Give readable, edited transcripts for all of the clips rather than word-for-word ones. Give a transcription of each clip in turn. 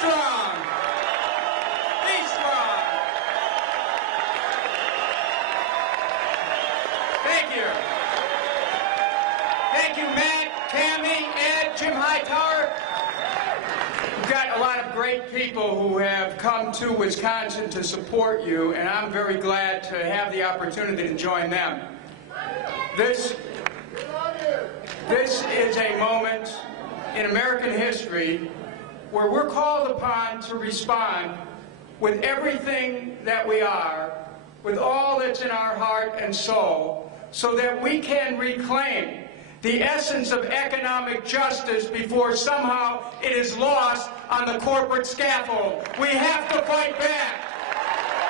strong. Be strong. Thank you. Thank you, Matt, Tammy, Ed, Jim Hightower. We've got a lot of great people who have come to Wisconsin to support you, and I'm very glad to have the opportunity to join them. This is a moment in American history where we're called upon to respond with everything that we are, with all that's in our heart and soul, so that we can reclaim the essence of economic justice before somehow it is lost on the corporate scaffold. We have to fight back.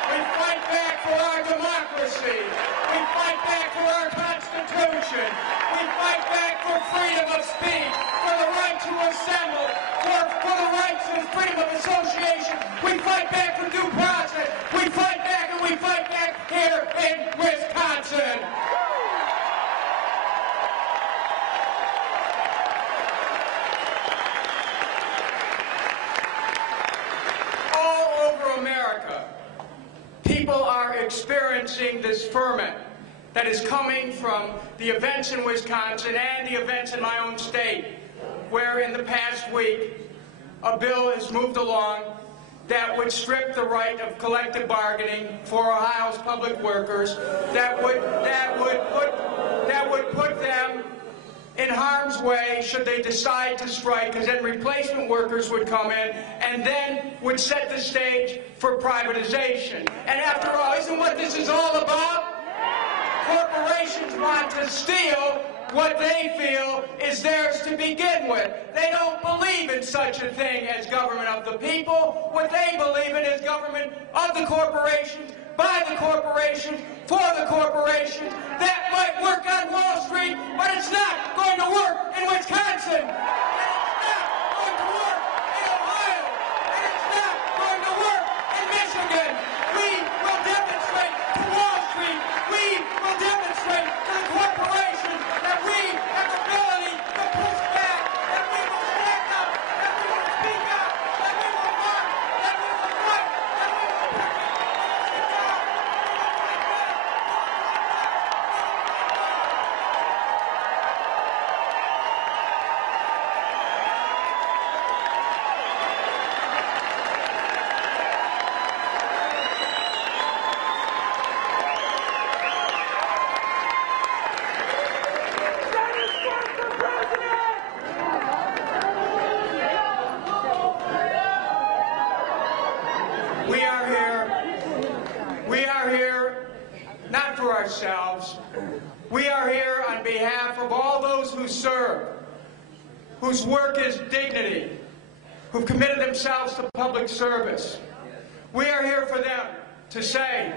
We fight back for our democracy. We fight back for our Constitution. We fight back for freedom of speech, for the right to assemble, for the rights and freedom of association. We fight back for due process. We fight back, and we fight back here in Wisconsin. All over America, people are experiencing this ferment that is coming from the events in Wisconsin and the events in my own state, where in the past week a bill has moved along that would strip the right of collective bargaining for Ohio's public workers, that would put them in harm's way should they decide to strike, because then replacement workers would come in and then would set the stage for privatization. And after all, isn't what this is all about? Corporations want to steal what they feel is theirs to begin with. They don't believe in such a thing as government of the people. What they believe in is government of the corporations, by the corporations, for the corporations. That might work on Wall Street, but it's not going to work in Wisconsin. And it's not going to work in Ohio. And it's not going to work in Michigan. We will demonstrate to Wall Street, we will demonstrate to the corporations that we have the ability to push back, that we will stand up, that we will speak up, that we will run, that we will fight, that we will bring it down. We are here not for ourselves. We are here on behalf of all those who serve, whose work is dignity, who've committed themselves to public service. We are here for them to say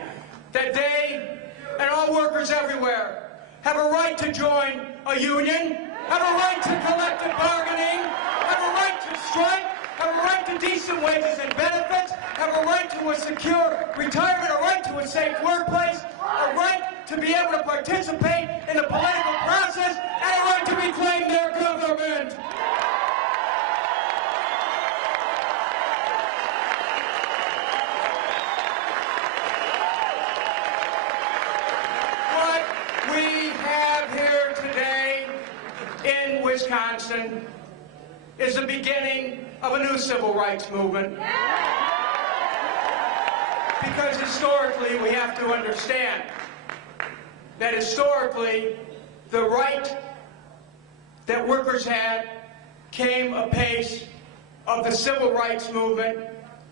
that they and all workers everywhere have a right to join a union, have a right to collective bargaining, have a right to strike, have a right to decent wages and benefits, have a right to a secure retirement, a right to a safe workplace, a right to be able to participate in the political process, and a right to reclaim their government. What we have here today in Wisconsin is the beginning of a new civil rights movement. Because historically, we have to understand that historically, the right that workers had came apace of the civil rights movement,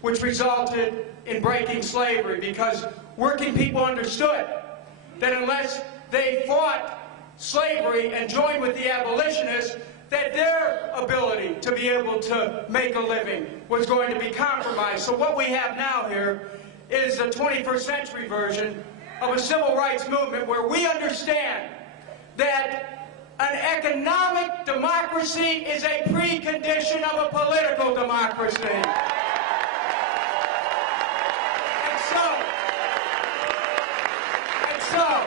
which resulted in breaking slavery, because working people understood that unless they fought slavery and joined with the abolitionists, that their ability to be able to make a living was going to be compromised. So what we have now here is a 21st century version of a civil rights movement where we understand that an economic democracy is a precondition of a political democracy. And so,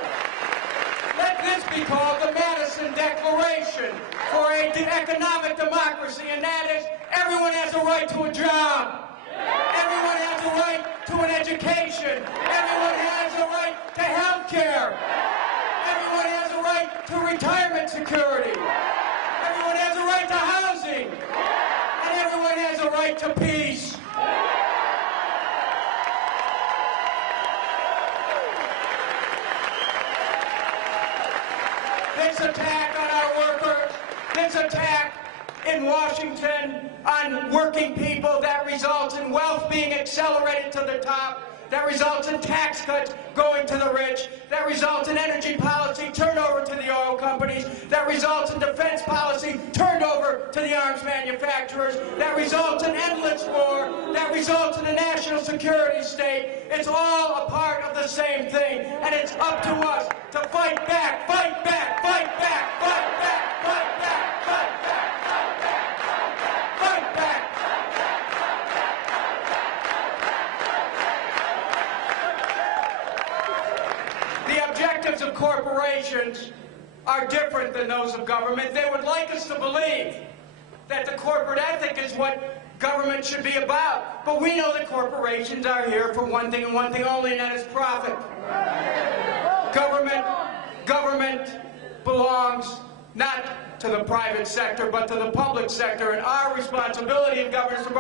let this be called the Madison Declaration for an economic democracy, and that is everyone has a right to a job. Everyone has a right to an education. Everyone has a right to health care. Everyone has a right to retirement security. Everyone has a right to housing. And everyone has a right to peace. This attack on our workers, this attack in Washington on working people, that results in wealth being accelerated to the top, that results in tax cuts going to the rich, that results in energy policy turned over to the oil companies, that results in defense policy turned over to the arms manufacturers, that results in endless war, that results in a national security state. It's all a part of the same thing, and it's up to us to fight back, fight back, fight back, fight back, fight back, fight back, fight back, fight back. The objectives of corporations are different than those of government. They would like us to believe that the corporate ethic is what government should be about. But we know that corporations are here for one thing and one thing only, and that is profit. Government belongs not to the private sector, but to the public sector, and our responsibility in government is to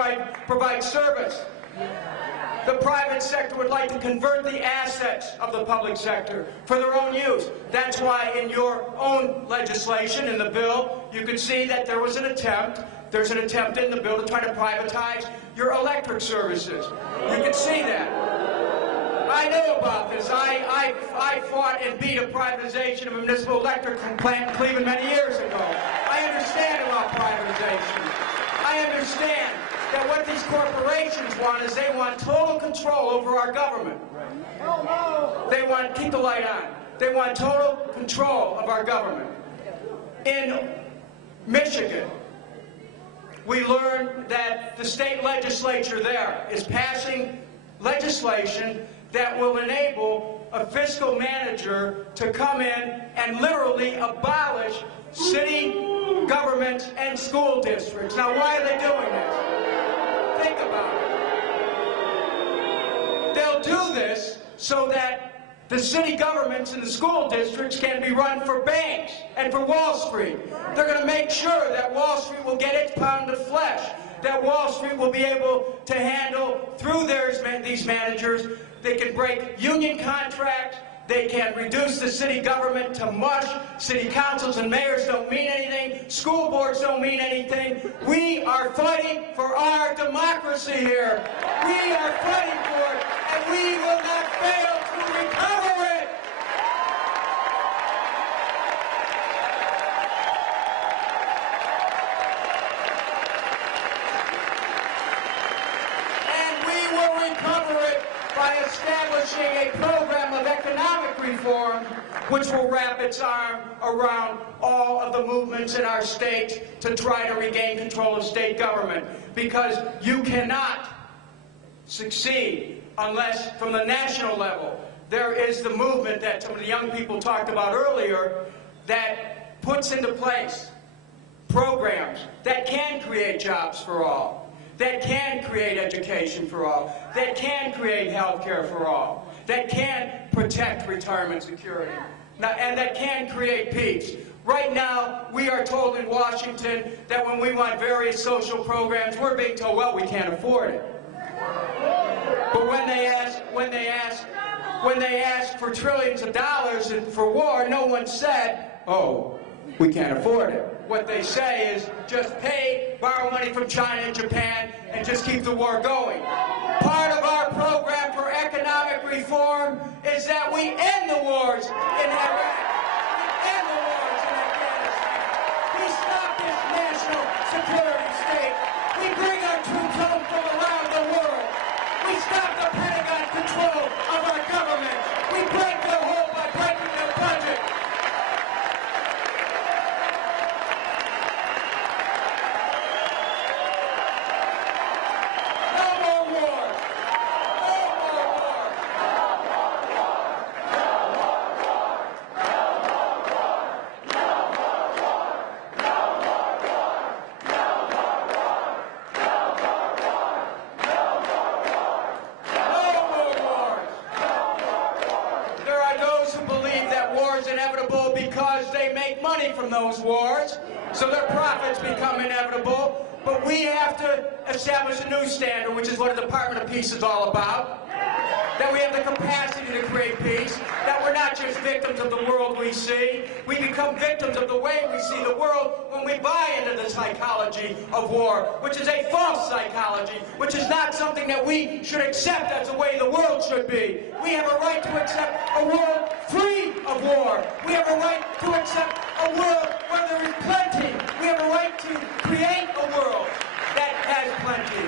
provide service. The private sector would like to convert the assets of the public sector for their own use. That's why in your own legislation, in the bill, you can see that there's an attempt in the bill to try to privatize your electric services. You can see that. I know about this. I fought and beat a privatization of a municipal electric plant in Cleveland many years ago. I understand about privatization. I understand that what these corporations want is they want total control over our government. They want, keep the light on, they want total control of our government. In Michigan, we learned that the state legislature there is passing legislation that will enable a fiscal manager to come in and literally abolish city governments and school districts. Now, why are they doing this? Think about it. They'll do this so that the city governments and the school districts can be run for banks and for Wall Street. They're going to make sure that Wall Street will get its pound of flesh, that Wall Street will be able to handle, through these managers, they can break union contracts, they can reduce the city government to mush. City councils and mayors don't mean anything. School boards don't mean anything. We are fighting for our democracy here. We are fighting for it, and we will not fail to recover it. And we will recover it by establishing a program of economic reform which will wrap its arm around all of the movements in our state to try to regain control of state government. Because you cannot succeed unless, from the national level, there is the movement that some of the young people talked about earlier that puts into place programs that can create jobs for all, that can create education for all, that can create health care for all, that can protect retirement security, and that can create peace. Right now, we are told in Washington that when we want various social programs, we're being told, well, we can't afford it. But when they ask for trillions of dollars for war, no one said, oh, we can't afford it. What they say is just borrow money from China and Japan, and just keep the war going. Part of our program for economic reform is that we end the wars in Iraq. We end the wars in Afghanistan. We stop this national security state. We bring our troops home from around the world. We stop the Pentagon control of our government. We break their hold by breaking their budget. to make money from those wars, so their profits become inevitable. But we have to establish a new standard, which is what the Department of Peace is all about. That we have the capacity to create peace, that we're not just victims of the world we see. We become victims of the way we see the world when we buy into the psychology of war, which is a false psychology, which is not something that we should accept as the way the world should be. We have a right to accept a world free of war. We have a right to accept a world where there is plenty. We have a right to create a world that has plenty.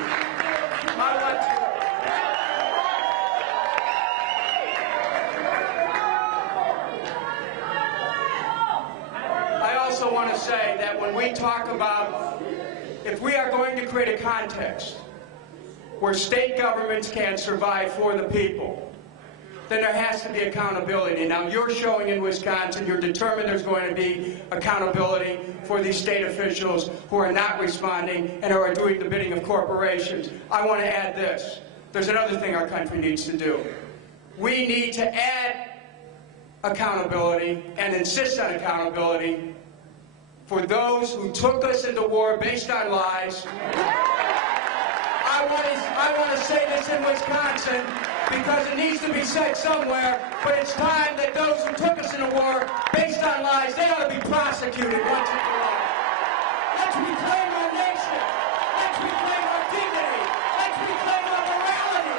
I also want to say that when we talk about, if we are going to create a context where state governments can survive for the people, then there has to be accountability. Now, you're showing in Wisconsin, you're determined there's going to be accountability for these state officials who are not responding and are doing the bidding of corporations. I want to add this. There's another thing our country needs to do. We need to add accountability and insist on accountability for those who took us into war based on lies. I want to say this in Wisconsin because it needs to be said somewhere, but it's time that those who took us into war based on lies, they ought to be prosecuted once and for all. Let's reclaim our nation. Let's reclaim our dignity. Let's reclaim our morality.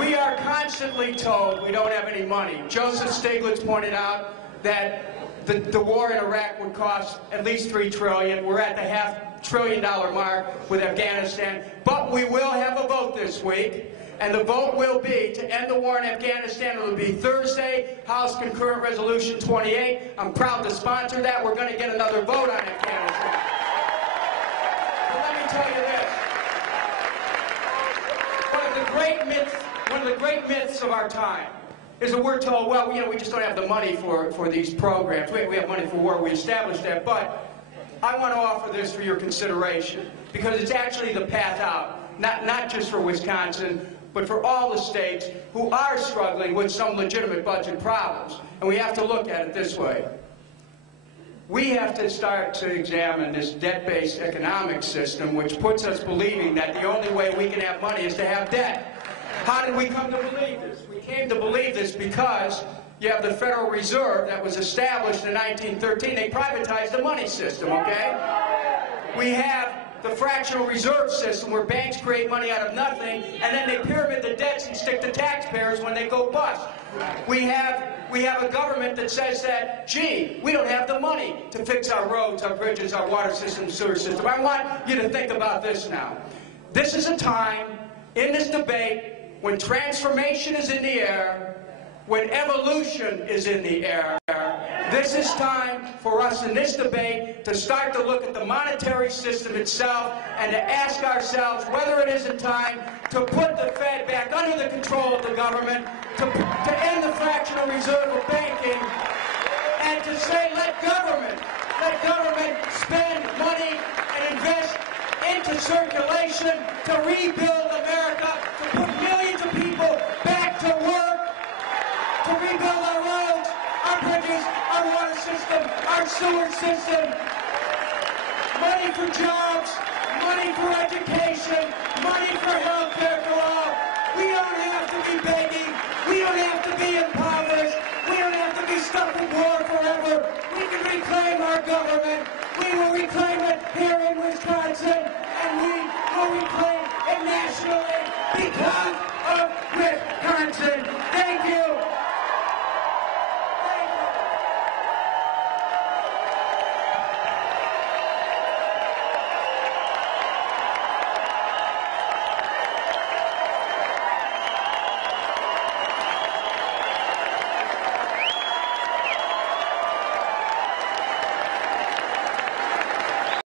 We are constantly told we don't have any money. Joseph Stiglitz pointed out that the war in Iraq would cost at least $3 trillion. We're at the $500 billion mark with Afghanistan. But we will have a vote this week, and the vote will be to end the war in Afghanistan. It will be Thursday, House Concurrent Resolution 28. I'm proud to sponsor that. We're going to get another vote on Afghanistan. But let me tell you this. One of the great myths of our time is that we're told, well, we just don't have the money for these programs. We have money for war. We established that. But I want to offer this for your consideration because it's actually the path out, not just for Wisconsin, but for all the states who are struggling with some legitimate budget problems. And we have to look at it this way. We have to start to examine this debt-based economic system, which puts us believing that the only way we can have money is to have debt. How did we come to believe this? We came to believe this because you have the Federal Reserve that was established in 1913. They privatized the money system, okay? We have the fractional reserve system where banks create money out of nothing, and then they pyramid the debts and stick to taxpayers when they go bust. We have a government that says that, gee, we don't have the money to fix our roads, our bridges, our water system, sewer system. I want you to think about this now. This is a time in this debate when transformation is in the air, when evolution is in the air. This is time for us in this debate to start to look at the monetary system itself and to ask ourselves whether it isn't time to put the Fed back under the control of the government, to end the fractional reserve of banking, and to say let government spend money and invest into circulation to rebuild America, to put millions of people back to work, to rebuild our roads, our bridges, our water system, our sewer system, money for jobs, money for education,